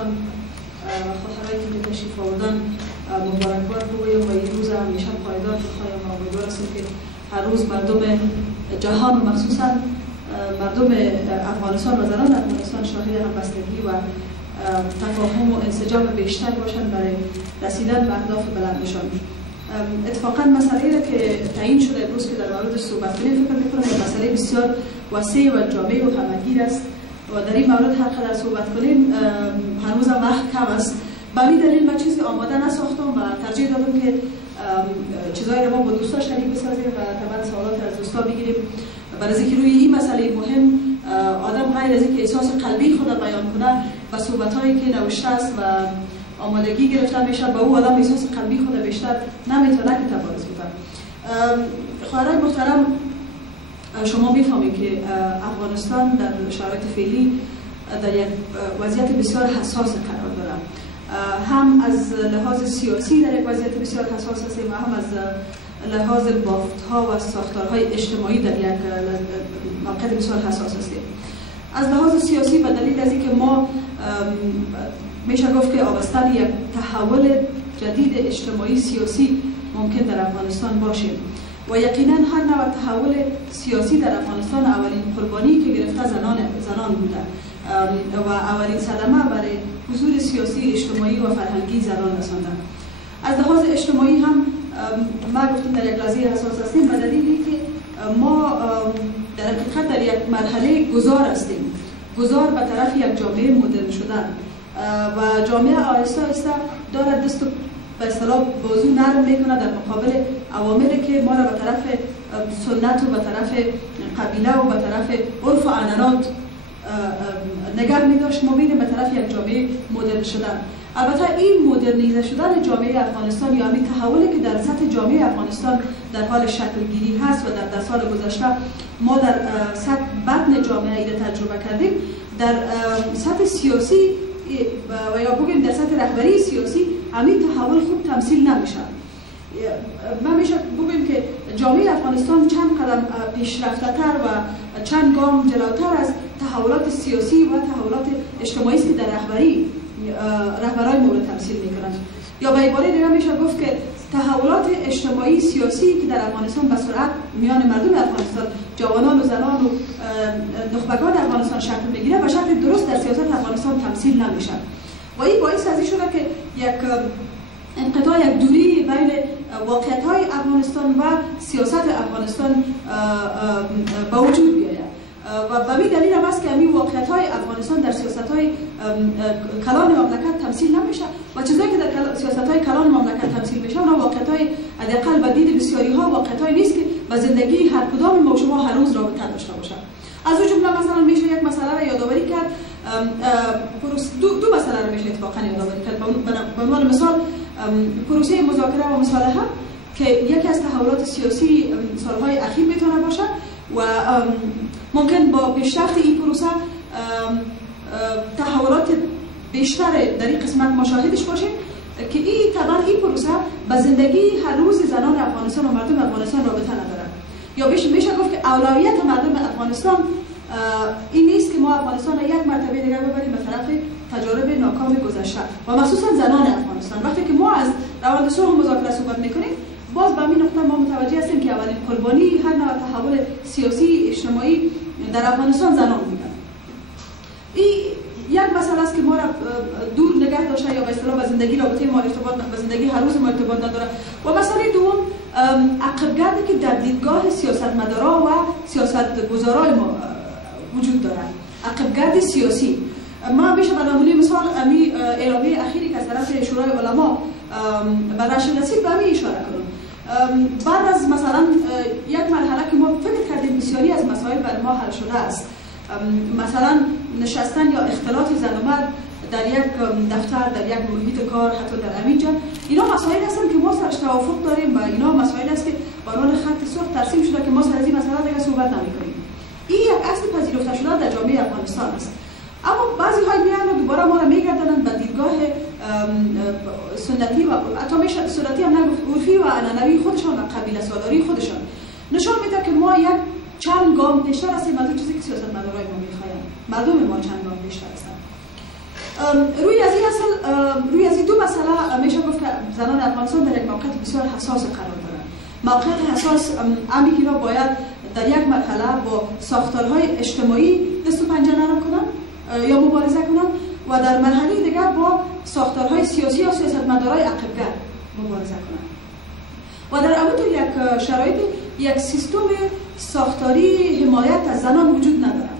دوستان و خواهرایی که تشریف آوردن مبارکباد بگویم و این روز همیشه پایدار بخوایم و امیدوار هستیم که هر روز مردم جهان و مخصوصا مردم افغانستان و زنان افغانستان شاهد همبستگی و تفاهم و انسجام بیشتر باشند برای رسیدن به اهداف بلندشان. اتفاقا مسئله را که تعیین شده امروز که در موردش صحبت کنیم فکر می‌کنم مسئله بسیار وسیع و جامع و همگیر است و در این مورد هر قدر صحبت کنیم هنوز هم وقت کم است. به این دلیل من چیزی آماده نساختم و ترجیح دادم که چیزایی رو ما با دوستا شریک بسازیم و طبعا سوالات از دوستا بگیریم، برای اینکه روی این مسئله مهم آدم غیر از اینکه احساس قلبی خود بیان کنه و صحبت‌هایی که نوشته است و آمادگی گرفته میشه به او آدم احساس قلبی خود بیشتر نمیتونه که تبارز بکنه. خواهرای محترم، شما میفهمید که افغانستان در شرایط فعلی در یک وضعیت بسیار حساس قرار داره. هم از لحاظ سیاسی در یک وضعیت بسیار حساس هستیم و هم از لحاظ بافت‌ها و ساختارهای اجتماعی در یک موقعیت بسیار حساس هستیم. از لحاظ سیاسی به دلیل از اینکه ما میشه گفت که آبستن یک تحول جدید اجتماعی سیاسی ممکن در افغانستان باشیم و یقینا هر نوع تحول سیاسی در افغانستان اولین قربانی که گرفته زنان بوده و اولین صدمه برای حضور سیاسی اجتماعی و فرهنگی زنان رسانده. از لحاظ اجتماعی هم ما گفتم در یک لحظه حساس هستیم به دلیلی که ما در حقیقت در یک مرحله گذار هستیم، گذار به طرف یک جامعه مدرن شدن و جامعه آهسته آهسته دارد دست به اصطلاح بازو نرم میکنه در مقابل عواملی که ما را به طرف سنت و به طرف قبیله و به طرف عرف و عنعنات نگاه می‌داشت. ما می‌بینیم به طرف یک جامعه مدرن شدن. البته این مدرنیزه شدن جامعه افغانستان یا همین تحولی که در سطح جامعه افغانستان در حال شکل گیری هست و در سال گذشته ما در سطح بطن جامعه ایده تجربه کردیم، در سطح سیاسی و یا بگیم در سطح رهبری سیاسی همین تحول خوب تمثیل نمیشه. ما میشه بگیم که جامعه افغانستان چند قدم پیشرفته تر و چند گام جلوتر از تحولات سیاسی و تحولات اجتماعی است که در رهبرای مورد تمثیل میکنند. یا به عباره دیگه میشه گفت که تحولات اجتماعی سیاسی که در افغانستان به سرعت میان مردم افغانستان، جوانان و زنان و نخبگان افغانستان شکل میگیره و شکل درست در سیاست افغانستان تمثیل نمیشه و این باعث از این شده که یک انقطاع، یک دوری بین واقعیت‌های افغانستان و سیاست افغانستان به وجود بیاید و به این دلیل هم است که همین واقعیت‌های افغانستان در سیاست‌های کلان مملکت تمثیل نمیشه و چیزایی که در سیاست‌های کلان مملکت تمثیل میشه اونها واقعیت‌های حداقل به دید بسیاری‌ها واقعیت‌های نیست که با زندگی هر کدام ما و شما هر روز رابطه داشته باشه. از اون جمله مثلا میشه یک مسئله را یادآوری کرد، دو مسئله را میشه اتفاقا یادآوری کرد. به عنوان مثال پروسه مذاکره و مصالحه که یکی از تحولات سیاسی سالهای اخیر میتونه باشه و ممکن با پیشرفت این پروسه تحولات بیشتر در این قسمت مشاهدش باشیم که این طبعا این پروسه به زندگی هر روز زنان افغانستان و مردم افغانستان رابطه نداره. یا میشه گفت که اولویت مردم افغانستان این نیست که ما افغانستان را یک مرتبه دیگر ببریم به طرف تجارب ناکام گذشته و مخصوصا زنان افغانستان. وقتی که ما از روند صلح و مذاکره صحبت میکنیم باز به این نقطه ما متوجه هستیم که اولین قربانی هر نوع تحول سیاسی اجتماعی در افغانستان زنان بودند. این یک مسئله است که ما را دور نگه داشته یا به اصطلاح به زندگی رابطه ما ارتباط به زندگی هر روز ما ارتباط نداره. و مسئله دوم عقب‌گردی که در دیدگاه سیاستمدارا و سیاستگزارای ما وجود داره، عقب‌گرد سیاسی. ما میشه به نمونه مثال امی اعلامیه اخیری که از طرف شورای علما به رشد رسید به همین اشاره کنم. بعد از مثلا یک مرحله که ما فکر کردیم بسیاری از مسائل بر ما حل شده است، مثلا نشستن یا اختلاط زن و مرد در یک دفتر، در یک محیط کار، حتی در همینجا، اینا مسائل هستن که ما سرش توافق داریم و اینا مسائل است که به عنوان خط سرخ ترسیم شده که ما سر از این مسئله دیگه صحبت نمی‌کنیم. این یک اصل پذیرفته شده در جامعه افغانستان است. اما بعضی های میان و دوباره ما را میگردانند به دیدگاه سنتی و حتی میشه سنتی هم نگفت، عرفی و عنعنوی خودشان و قبیله سالاری خودشان نشان میده که ما یک چند گام بیشتر هستیم از اون چیزی که سیاستمدارای ما میخواهند. مردم ما چند گام بیشتر هستند. روی از این دو مسئله میشه گفت که زنان افغانستان در یک موقعیت بسیار حساس قرار دارند. موقعیت حساس امی که باید در یک مرحله با ساختارهای اجتماعی دست و پنجه نرم کنند یا مبارزه کنند و در مرحله دیگر با ساختارهای سیاسی و سیاستمدارای عقب‌گر مبارزه کنند. و در همون یک شرایط یک سیستم ساختاری حمایت از زنان وجود ندارد.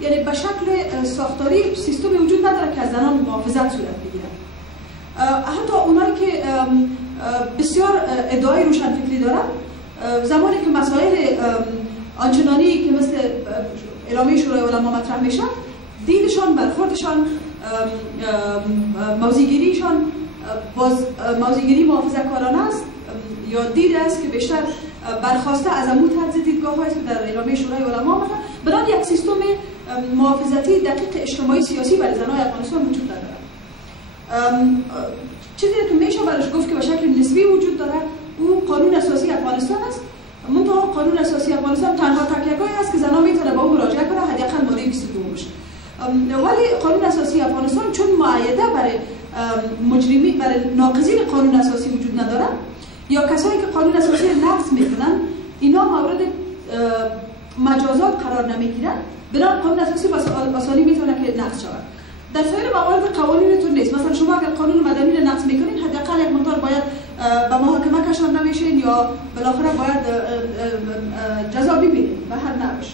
یعنی به شکل ساختاری سیستمی وجود نداره که از زنان محافظت صورت بگیرد. حتی اونایی که بسیار ادعای روشنفکری دارند، زمانی که مسائل آنچنانی که مثل اعلامیه شورای علما مطرح میشن، دیدشان، برخوردشان، موضع‌گیریشان موضع‌گیری محافظه‌کارانه است یا دید است که بیشتر برخواسته از امو طرز دیدگاه هایی که در اعلامیه شورای علما آمده، برای یک سیستم محافظتی دقیق اجتماعی سیاسی برای زنان افغانستان وجود ندارد. چیزی که میشه برایش گفت که به شکل نسبی وجود داره، او قانون اساسی افغانستان است. منتها قانون اساسی افغانستان تنها تکیه‌گاهی است که زنان میتونه با او مراجعه کنه، حداقل ماده 22 باشه. ولی قانون اساسی افغانستان چون معایده برای مجرمین، برای ناقضین قانون اساسی وجود نداره، یا کسایی که قانون اساسی نقض میکنن اینا مورد مجازات قرار نمیگیرن، بنابراین قانون اساسی آسانی میتونه که نقض شود. در سایر موارد قوانینتون نیست. مثلا شما اگر قانون مدنی رو نقض میکنین، حداقل یک مقدار باید به محاکمه کشانده نمیشین یا بالاخره باید جزا ببینید و هر نباشه.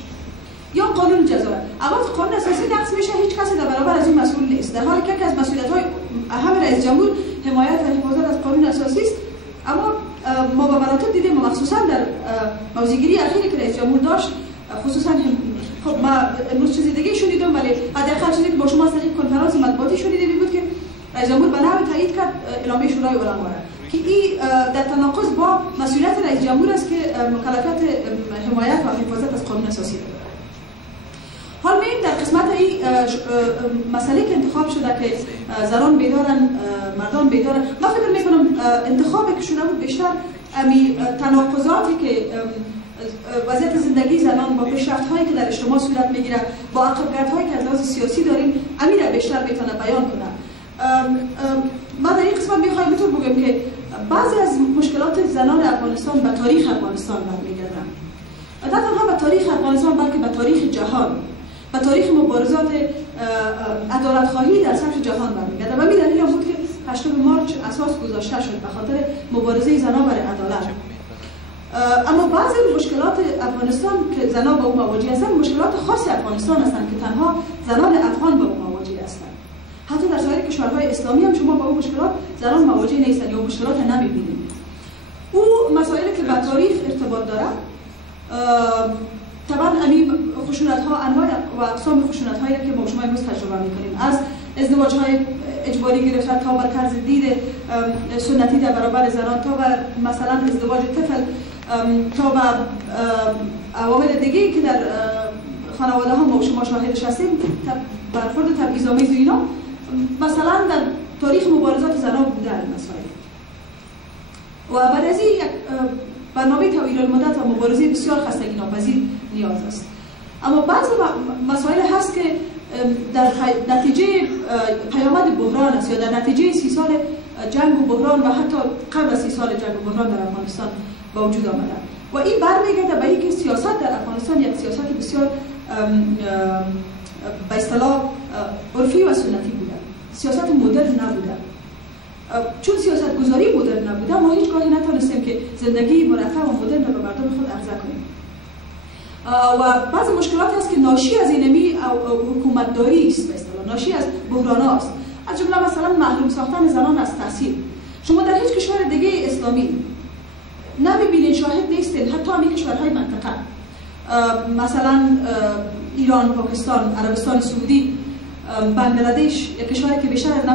یا قانون جزا. اما قانون اساسی نقض میشه، هیچ کسی در برابر از این مسئول نیست. در حالی که از مسئولیت‌های اهم رئیس جمهور حمایت و حفاظت از قانون اساسی است. اما ما به مراتب دیدیم، مخصوصا در موضع‌گیری اخیری که رئیس جمهور داشت، خصوصا خب ما امروز چیزی دیگه شنیدم، ولی حداقل چیزی که با شما از طریق کنفرانس مطبوعاتی شنیدیم بود که رئیس جمهور به نحوی تایید کرد اعلامیه شورای علما را که این در تناقض با مسئولیت رئیس جمهور است که مکلفیت حمایت و حفاظت از قانون اساسی دارد. حال می‌بینیم در قسمت این مسئله که انتخاب شده که زنان بیدارن، مردان بیدارن، من فکر می‌کنم انتخابی که شده بود بیشتر امی تناقضاتی که وضعیت زندگی زنان با پیشرفت‌هایی که در اجتماع صورت می‌گیره، با عقب‌گردهایی که از لحاظ سیاسی داریم، امیر را بیشتر می‌تونه بیان کنه. ما در این قسمت می‌خوایم بهتون بگم که بعضی از مشکلات زنان افغانستان به تاریخ افغانستان برمیگردند. نه تنها به تاریخ افغانستان بلکه به تاریخ جهان، به تاریخ مبارزات عدالت‌خواهی در سطح جهان برمیگرده. و همین دلیل بود که 8 مارچ اساس گذاشته شد به خاطر مبارزه زنان برای عدالت. اما بعضی مشکلات افغانستان که زنان با او مواجه هستند، مشکلات خاص افغانستان هستند که تنها زنان افغان با او مواجه هستند. حتی در سایر کشورهای اسلامی هم شما با اون مشکلات زنان مواجه نیستند یا مشکلات نمی‌بینید. او مسائلی که با تاریخ ارتباط داره، طبعا همین خشونت‌ها، انواع و اقسام خشونت‌هایی که ما شما امروز تجربه می‌کنیم، از ازدواج‌های اجباری گرفته تا بر طرز دید سنتی در برابر زنان، تا بر مثلا ازدواج طفل، تا بر عوامل دیگه‌ای که در خانواده‌ها ما شما شاهدش هستیم، برخورد تبعیض‌آمیز و اینا، مثلا در تاریخ مبارزات زنان بوده این مسائل. و برای از یک برنامه طویل المدت و مبارزه بسیار خستگی ناپذیر نیاز است. اما بعضی مسائل هست که در نتیجه پیامد بحران است یا در نتیجه 30 سال جنگ و بحران و حتی قبل از 30 سال جنگ و بحران در افغانستان با وجود آمده و این برمیگرده به اینکه سیاست در افغانستان یک سیاست بسیار به اصطلاح عرفی و سنتی بوده. سیاست مدرن نبوده. چون سیاست گذاری مدرن نبوده، ما هیچ گاهی نتونستیم که زندگی مرتب و مدرن را به مردم خود عرضه کنیم. و بعض مشکلاتی است که ناشی از اینمی حکومتداری است، به اصطلاح ناشی از بحران است. از جمله مثلا محروم ساختن زنان از تحصیل. شما در هیچ کشور دیگه اسلامی نمی‌بینید، شاهد نیستید، حتی همین کشورهای منطقه مثلا ایران، پاکستان، عربستان سعودی، بنگلادش، یک کشوری که بیشتر از 90%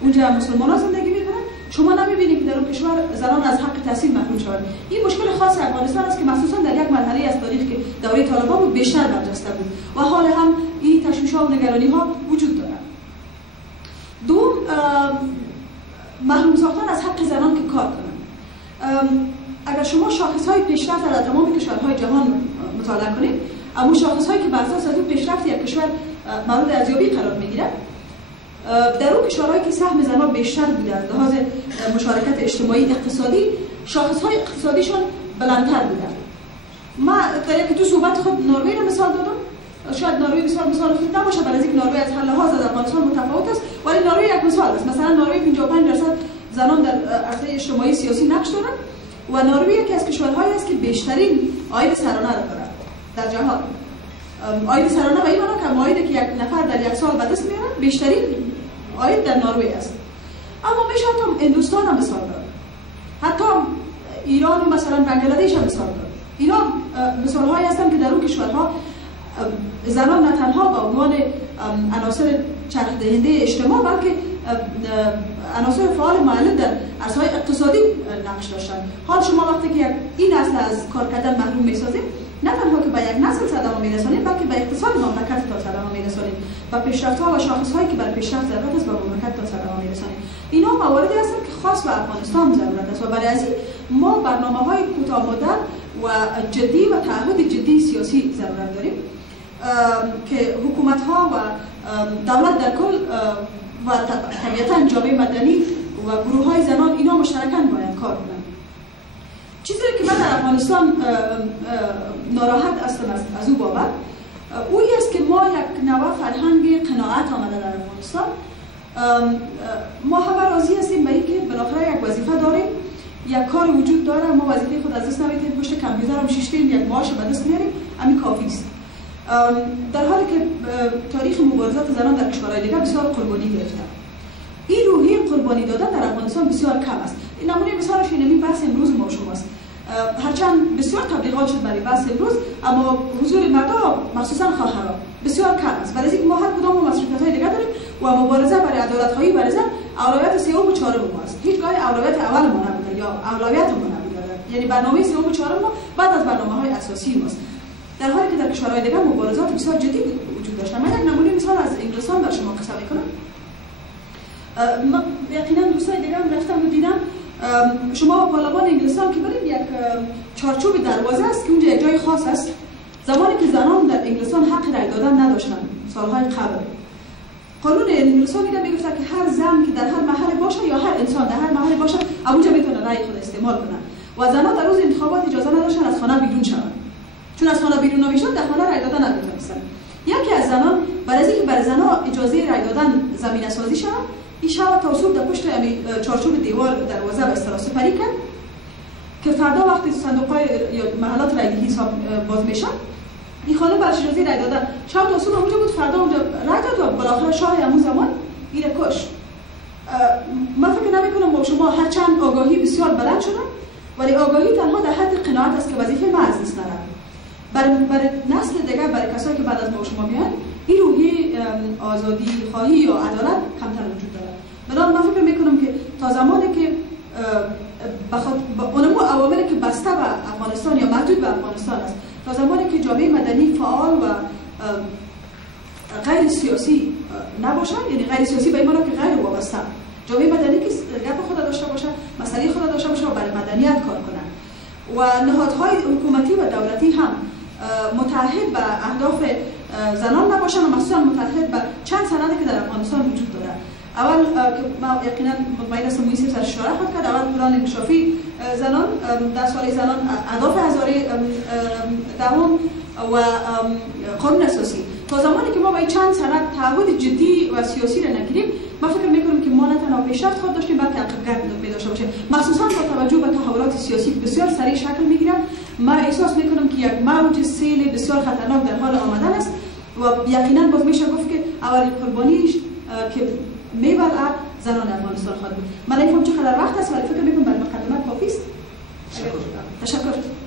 اونجا مسلمان‌ها زندگی می‌کنند، شما نمی‌بینید که در اون کشور زنان از حق تحصیل محروم شوند. این مشکل خاص افغانستان است که مخصوصا در یک مرحله از تاریخ که دوره طالبان بود بیشتر برجسته بود و حال هم این تشویش‌ها و نگرانی‌ها وجود دارد. دوم، محروم ساختن از حق زنان که کار کنند. اگر شما شاخص‌های پیشرفت در تمام کشورهای جهان مطالعه کنید، اما شاخص‌هایی که بر اساس از اون پیشرفت یک کشور مورد ارزیابی قرار میگیره، در اون کشورهایی که سهم زنان بیشتر بوده از لحاظ مشارکت اجتماعی اقتصادی، شاخص‌های اقتصادیشون بلندتر بوده. ما در یک دو صحبت خود نروژ را مثال دادم. شاید نروژ مثال خوب نباشه، برای اینکه نروژ از هر لحاظ از افغانستان متفاوت است، ولی نروژ یک مثال است. مثلا نروژ 55% زنان در عرصه اجتماعی سیاسی نقش دارند و نروژ یکی از کشورهایی است که بیشترین عاید سرانه را دارد در جهان. عاید سرانه به این معنی که عایدی که یک نفر در یک سال به دست میاره بیشترین عاید در نروژ است. اما میشه هم هندوستان هم مثال داد، حتی ایران و مثلا بنگلادش هم مثال داد. اینا مثال‌هایی هستند که در اون کشورها زنان نه تنها به عنوان عناصر چرخ دهنده اجتماع بلکه عناصر فعال معلم در عرصه‌های اقتصادی نقش داشتند. حال شما وقتی که این نسل از کار کردن محروم می‌سازید، نه تنها که به یک نسل صدمه می‌رسانید بلکه به اقتصاد مملکت تا صدمه می‌رسانید و پیشرفت‌ها و شاخص‌هایی که بر پیشرفت ضرورت است به مملکت تا صدمه می‌رسانید. اینا مواردی هستند که خاص به افغانستان ضرورت است و برای از این ما برنامه‌های کوتاه‌مدت و جدی و تعهد جدی سیاسی ضرورت داریم که حکومت‌ها و دولت در کل و طبیعتاً جامعه مدنی و گروه‌های زنان اینا مشترکاً باید کار کنند. چیزی که من در افغانستان ناراحت هستم از او بابت اوی است که ما یک نوع فرهنگ قناعت آمده در افغانستان. ما همه راضی هستیم به اینکه بالاخره یک وظیفه داریم، یک کار وجود داره، ما وظیفه خود از دست نمیدیم، پشت کامپیوتر هم شیشتیم، یک معاش به دست میاریم، همین کافی است. در حالی که تاریخ مبارزات زنان در کشورهای دیگر بسیار قربانی گرفته. این روحیه قربانی دادن در افغانستان بسیار کم است. این نمونه مثالش اینمی بحث امروز ما شماست. هرچند بسیار تبلیغات شد برای بحث امروز، اما حضور مردم مخصوصا خواهران بسیار کم است. برای اینکه ما هر کدام مسئولیت‌های دیگر داریم و مبارزه برای عدالت‌خواهی برای زن اولویت سوم و چهارم ما است. هیچگاه اولویت اول ما نبوده یا اولویت ما نبوده. یعنی برنامه سوم و چهارم ما بعد از برنامه‌های اساسی ماست. در حالی که در کشورهای دیگر مبارزات بسیار جدی وجود داشته. من یک نمونه مثال از انگلستان بر شما قصه می‌کنم. یقینا دوستای دیگه هم رفتم و دیدم شما پارلمان انگلستان که برید یک چارچوب دروازه است که اونجا یک جای خاص است. زمانی که زنان در انگلستان حق رای دادن نداشتند سالهای قبل، قانون انگلستان میگفت که هر زن که در هر محل باشه یا هر انسان در هر محل باشه اونجا میتونه رای خود استعمال کنه و زنان در روز انتخابات اجازه نداشتن از خانه بیرون شوند. چون از خانه بیرون نمیشد در خانه رای دادن نمیتونستن. یکی از زنان برای اینکه برای زنان اجازه رای دادن زمینه سازی شود، این شب تا صبح در پشت چارچوب دیوار دروازه به اصطلاح سپری کرد که فردا وقتی صندوق‌های یا محلات رایدهی حساب باز میشن این خانم برای اجازه رای دادن شب تا صبح اونجا بود، فردا اونجا رای داد و بالاخره شاه همون زمان این کش. من فکر نمی‌کنم با شما هرچند آگاهی بسیار بلند شده ولی آگاهی تنها در حد قناعت است که وظیفه ما از دست نرود. برای نسل دیگر، برای کسایی که بعد از ما شما میان این روحیه آزادی خواهی یا عدالت کمتر وجود داره. بنابراین من فکر میکنم که تا زمانی که اونمو عواملی که بسته به افغانستان یا محدود به افغانستان است، تا زمانی که جامعه مدنی فعال و غیر سیاسی نباشه، یعنی غیر سیاسی به این معنی که غیر وابسته، جامعه مدنی که گپ خود داشته باشه، مسئله خود داشته باشه و برای مدنیت کار کنه و نهادهای حکومتی و دولتی هم متحد به اهداف زنان نباشن و مخصوصا متحد به چند سنده که در افغانستان وجود داره. اول که ما یقینا مطمئن هستم مویسی سر اشاره خود کرد، اول پلان انکشافی زنان در سال زنان، اهداف هزاره دهم و قانون اساسی. تا زمانی که ما با این چند سند تعهد جدی و سیاسی را نگیریم، من فکر میکنم که ما نه تنها پیشرفت خود داشتیم بلکه عقب‌گرد داشته باشیم، مخصوصا با توجه به تحولات سیاسی بسیار سریع شکل میگیرن. من احساس میکنم که یک موج سیل بسیار خطرناک در حال آمدن است و یقینا باز میشه گفت که اولین قربانیش که میبرد زنان افغانستان خواهد بود. من نمیفهم چقدر وقت است ولی فکر میکنم برای مقدمه کافی است. تشکر.